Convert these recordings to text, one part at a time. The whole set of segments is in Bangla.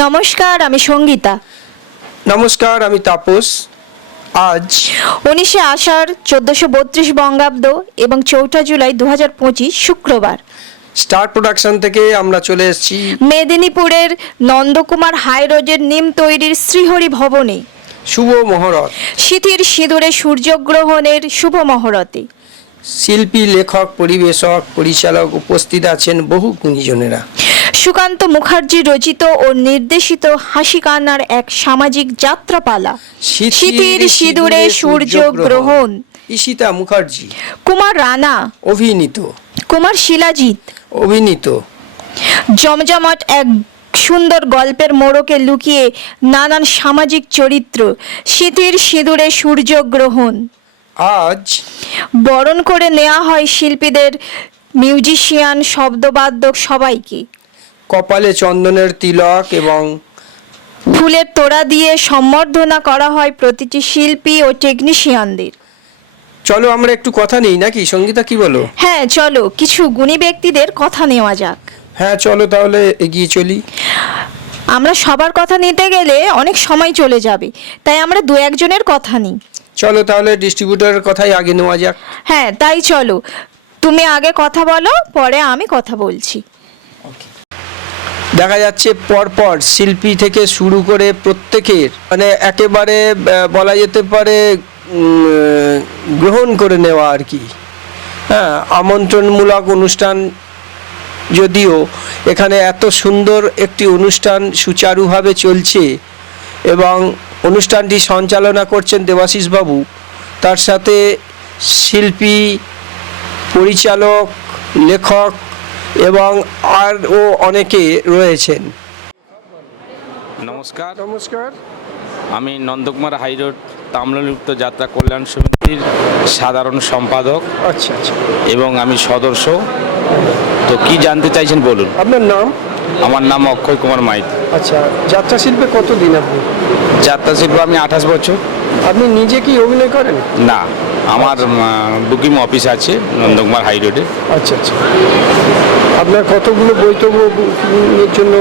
নমস্কার আমি সঙ্গীতা। নমস্কার আমি তাপস। আজ উনিশে আষাঢ় চোদ্দশো বত্রিশ বঙ্গাব্দ এবং চৌঠা জুলাই দু হাজার পঁচিশ শুক্রবার। স্টার প্রোডাকশন থেকে আমরা চলে এসেছি। মেদিনীপুরের নন্দকুমার হাই রোডের নিম তৈরির শ্রীহরি ভবনে। শুভ মহরত। শীতির সিঁদুরে সূর্যগ্রহণের শুভ মহরতে। শিল্পী লেখক পরিবেশক পরিচালক উপস্থিত আছেন বহু গুণীজনেরা। সুকান্ত মুখার্জি রচিত ও নির্দেশিত হাসি কান্নার এক সামাজিক যাত্রাপালা। শীতির সিঁদুরে সূর্য গ্রহণ। ঈশিতা মুখার্জি। কুমার রানা। অভিনীত। কুমার শিলাজিৎ। অভিনীত। জমজমাট এক সুন্দর গল্পের মোড়কে লুকিয়ে নানান সামাজিক চরিত্র। শীতের সিঁদুরে সূর্যগ্রহণ। আজ বরণ করে নেওয়া হয় শিল্পীদের মিউজিশিয়ান শব্দবাদ্যক সবাইকে। কপালে চন্দনের তিলক এবং ফুলের তোড়া দিয়ে সম্বর্ধনা করা হয় প্রতিটি শিল্পী ও টেকনিশিয়ানদের চলো আমরা একটু কথা নেই নাকি? সঙ্গীতা কি বলো? হ্যাঁ চলো কিছু গুণী ব্যক্তিদের কথা নেওয়া যাক। হ্যাঁ চলো তাহলে এগিয়ে চলি। আমরা সবার কথা নিতে গেলে অনেক সময় চলে যাবে তাই আমরা দু একজনের কথা নিই। চলো তাহলে ডিস্ট্রিবিউটরের কথাই আগে নেওয়া যাক। হ্যাঁ তাই চলো তুমি আগে কথা বলো পরে আমি কথা বলছি। দেখা যাচ্ছে পরপর শিল্পী থেকে শুরু করে প্রত্যেকের মানে একেবারে বলা যেতে পারে গ্রহণ করে নেওয়া আর কি। হ্যাঁ আমন্ত্রণমূলক অনুষ্ঠান যদিও এখানে এত সুন্দর একটি অনুষ্ঠান সুচারুভাবে চলছে এবং অনুষ্ঠানটি সঞ্চালনা করছেন দেবাশিস বাবু তার সাথে শিল্পী, পরিচালক, লেখক এবং আরও অনেকে রয়েছেন। নমস্কার। নমস্কার। আমি নন্দকুমার হাইরোড তাম্রলিপ্ত যাত্রা কল্যাণ সমিতির সাধারণ সম্পাদক আচ্ছা আচ্ছা। এবং আমি সদস্য। তো কি জানতে চাইছেন বলুন। আপনার নাম? আমার নাম অক্ষয় কুমার মাইত। আচ্ছা যাত্রা শিল্পে কতদিন আপনি? যাত্রা শিল্প আমি আঠাশ বছর। আপনি নিজে কি অভিনয় করেন? না। আমার বুকিং অফিস আছে নন্দকুমার হাই রোডে। আচ্ছা আচ্ছা। আপনার কতগুলো বৈতব্যের জন্য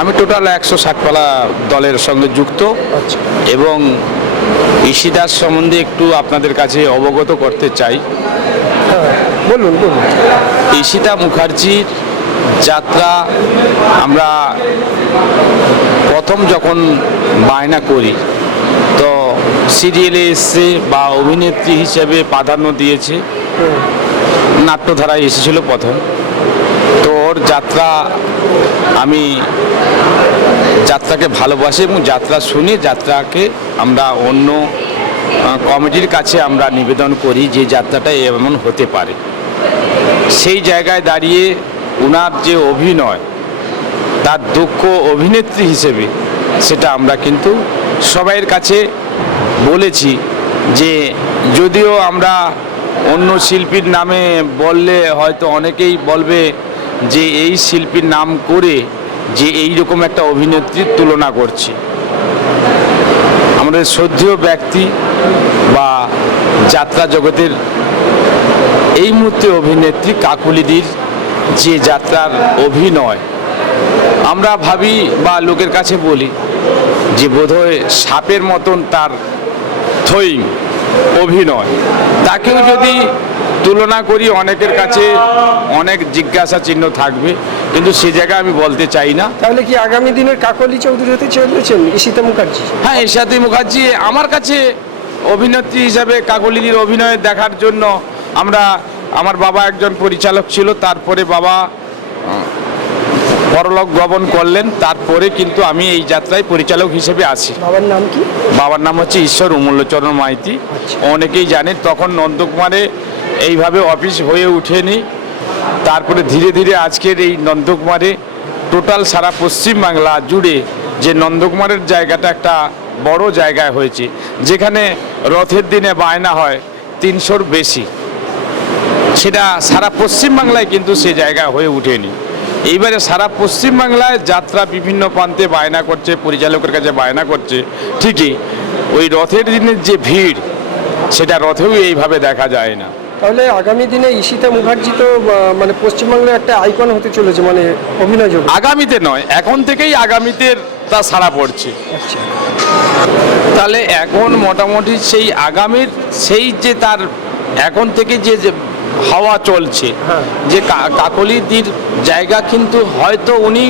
আমি টোটাল একশো ষাটপালা দলের সঙ্গে যুক্ত। আচ্ছা। এবং ঈশিদাস সম্বন্ধে একটু আপনাদের কাছে অবগত করতে চাই। হ্যাঁ বলুন বলুন। ঈশিতা মুখার্জির যাত্রা আমরা প্রথম যখন বায়না করি তো সিরিয়ালে এসছে বা অভিনেত্রী হিসেবে প্রাধান্য দিয়েছে। নাট্যধারায় এসেছিল প্রথম। তো ওর যাত্রা, আমি যাত্রাকে ভালোবাসি এবং যাত্রা শুনে যাত্রাকে আমরা অন্য কমিটির কাছে আমরা নিবেদন করি যে যাত্রাটা এমন হতে পারে। সেই জায়গায় দাঁড়িয়ে ওনার যে অভিনয়, তার দক্ষ অভিনেত্রী হিসেবে, সেটা আমরা কিন্তু সবাইয়ের কাছে বলেছি যে যদিও আমরা অন্য শিল্পীর নামে বললে হয়তো অনেকেই বলবে যে এই শিল্পীর নাম করে যে এই রকম একটা অভিনেত্রীর তুলনা করছি। আমাদের শ্রদ্ধেয় ব্যক্তি বা যাত্রা জগতের এই মুহূর্তে অভিনেত্রী কাকুলিদির যে যাত্রার অভিনয়, আমরা ভাবি বা লোকের কাছে বলি যে বোধহয় সাপের মতন তার থইং অভিনয়। তাকেও যদি তুলনা করি অনেকের কাছে অনেক জিজ্ঞাসা চিহ্ন থাকবে কিন্তু সে জায়গায় আমি বলতে চাই না। তাহলে কি আগামী দিনের কাকলি চৌধুরী হতে চলেছেন ঈশিতা মুখার্জি? হ্যাঁ ইশাদি মুখার্জি আমার কাছে অভিনেত্রী হিসাবে কাকলিদির অভিনয় দেখার জন্য আমরা আমার বাবা একজন পরিচালক ছিল তারপরে বাবা পরলোক গমন করলেন তারপরে কিন্তু আমি এই যাত্রায় পরিচালক হিসেবে আছি। বাবার নাম কি? বাবার নাম হচ্ছে ঈশ্বর অমূল্যচরণ মাইতি। অনেকেই জানেন তখন নন্দকুমারে এইভাবে অফিস হয়ে ওঠেনি তারপরে ধীরে ধীরে আজকের এই নন্দকুমারে টোটাল সারা পশ্চিমবাংলা জুড়ে যে নন্দকুমারের জায়গাটা একটা বড় জায়গায় হয়েছে যেখানে রথের দিনে বায়না হয় তিনশোর বেশি। সেটা সারা পশ্চিমবাংলায় কিন্তু সে জায়গা হয়ে ওঠেনি এইবারে সারা পশ্চিমবাংলায় যাত্রা বিভিন্ন প্রান্তে বায়না করছে পরিচালকের কাছে বায়না করছে। ঠিকই ওই রথের দিনের যে ভিড় সেটা রথেও এইভাবে দেখা যায় না। তাহলে আগামী দিনে ঈশিতা মুখার্জি তো মানে পশ্চিমবাংলার একটা আইকন হতে চলেছে মানে অভিনয় আগামীতে নয় এখন থেকেই আগামীতে তা সাড়া পড়ছে। আচ্ছা। তাহলে এখন মোটামুটি সেই আগামীর সেই যে তার এখন থেকে যে যে হাওয়া চলছে। হ্যাঁ। যে কাকলিদির জায়গা কিন্তু হয়তো উনি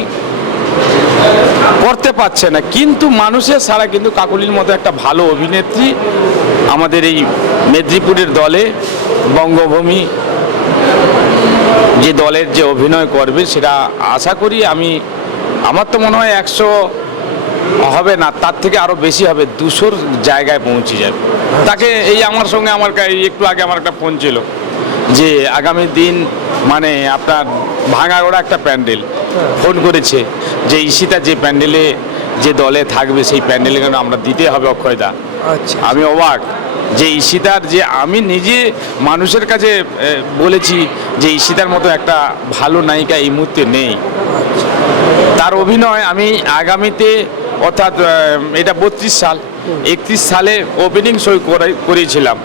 করতে পারছে না। কিন্তু মানুষের সারা কিন্তু কাকলির মতো একটা ভালো অভিনেত্রী আমাদের এই মেদিনীপুরের দলে বঙ্গভূমি যে দলের যে অভিনয় করবে সেটা আশা করি আমি আমার তো মনে হয় একশো হবে না তার থেকে আরও বেশি হবে দুশোর জায়গায় পৌঁছে যাবে। তাকে এই আমার সঙ্গে আমার একটু আগে আমার একটা ফোন ছিল। যে আগামী দিন মানে আপনার ভাঙাগড়া একটা প্যান্ডেল। ফোন করেছে যে ঈশিতা যে প্যান্ডেলে যে দলে থাকবে সেই প্যান্ডেলে কেন আমরা দিতে হবে অক্ষয়দা। আচ্ছা আমি অবাক যে ঈশিতার যে আমি নিজে মানুষের কাছে বলেছি যে ঈশিতার মতো একটা ভালো নায়িকা এই মুহূর্তে নেই। তার অভিনয় আমি আগামীতে অর্থাৎ এটা বত্রিশ সাল একত্রিশ সালে ওপেনিং শো করেছিলাম।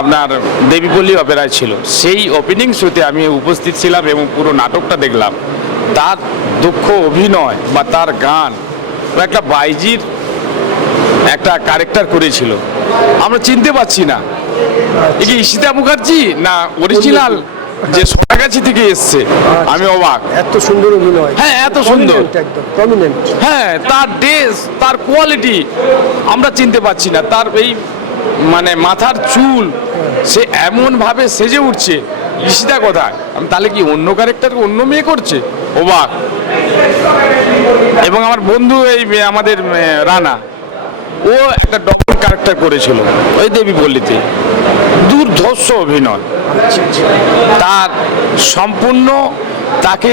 আপনার দেবীপল্লী অপেরায় ছিল। সেই ওপেনিং শোতে আমি উপস্থিত ছিলাম এবং পুরো নাটকটা দেখলাম। তার দুঃখ অভিনয় বা তার গান একটা বাইজির একটা ক্যারেক্টার করেছিল। আমরা চিনতে পারছি না। কি ঈশিতা মুখার্জি না অরিজিনাল যে সোনাগাছি থেকে এসছে আমি অবাক। এত সুন্দর অভিনয়। হ্যাঁ, এত সুন্দর। একদম প্রমিনেন্ট হ্যাঁ তার ড্রেস তার কোয়ালিটি আমরা চিনতে পারছি না। তার এই মানে মাথার চুল সে এমন ভাবে সেজে উঠছে ঈশিতা কোথায়? আমি তাহলে কি অন্য ক্যারেক্টার অন্য মেয়ে করছে? অবাক। এবং আমার বন্ধু এই আমাদের রানা। ও একটা ডবল ক্যারেক্টার করেছিল, ওই দেবী পল্লীতে। দুর্ধর্ষ অভিনয়। তার সম্পূর্ণ তাকে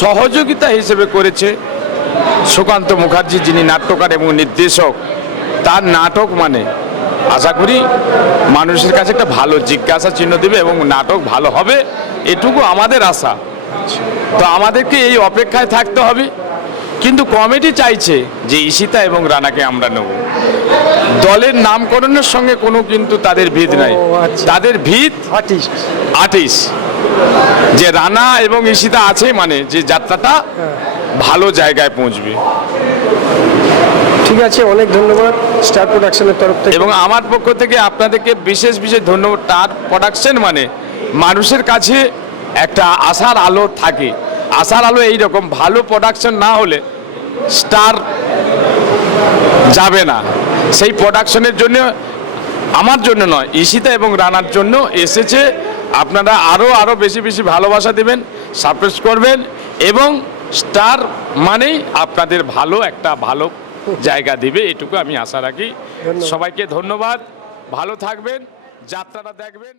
সহযোগিতা হিসেবে করেছে সুকান্ত মুখার্জি, যিনি নাট্যকার এবং নির্দেশক। তার নাটক মানে আশা করি মানুষের কাছে একটা ভালো জিজ্ঞাসা চিহ্ন দেবে এবং নাটক ভালো হবে, এটুকু আমাদের আশা। তো আমাদেরকে এই অপেক্ষায় থাকতে হবে। কিন্তু কমিটি চাইছে যে ঈশিতা এবং রানাকে আমরা নেব। দলের নামকরণের সঙ্গে কোনো কিন্তু তাদের ভিত নাই। আচ্ছা। তাদের ভিত আর্টিস্ট আর্টিস্ট যে রানা এবং ঈশিতা আছে মানে যে যাত্রাটা ভালো জায়গায় পৌঁছবে। ঠিক আছে অনেক ধন্যবাদ স্টার প্রোডাকশনের তরফ থেকে। এবং আমার পক্ষ থেকে আপনাদেরকে বিশেষ বিশেষ ধন্যবাদ। তার প্রোডাকশন মানে মানুষের কাছে একটা আশার আলো থাকে। আশার আলো এই রকম ভালো প্রোডাকশন না হলে স্টার যাবে না। সেই প্রোডাকশনের জন্য আমার জন্য নয় ঈশিতা এবং রানার জন্য এসেছে। আপনারা আরও আরও বেশি বেশি ভালোবাসা দেবেন সাপোর্ট করবেন এবং স্টার মানেই আপনাদের ভালো একটা ভালো জায়গা দিবে এটুকু আমি আশা রাখি। সবাইকে ধন্যবাদ। ভালো থাকবেন যাত্রাটা দেখবেন।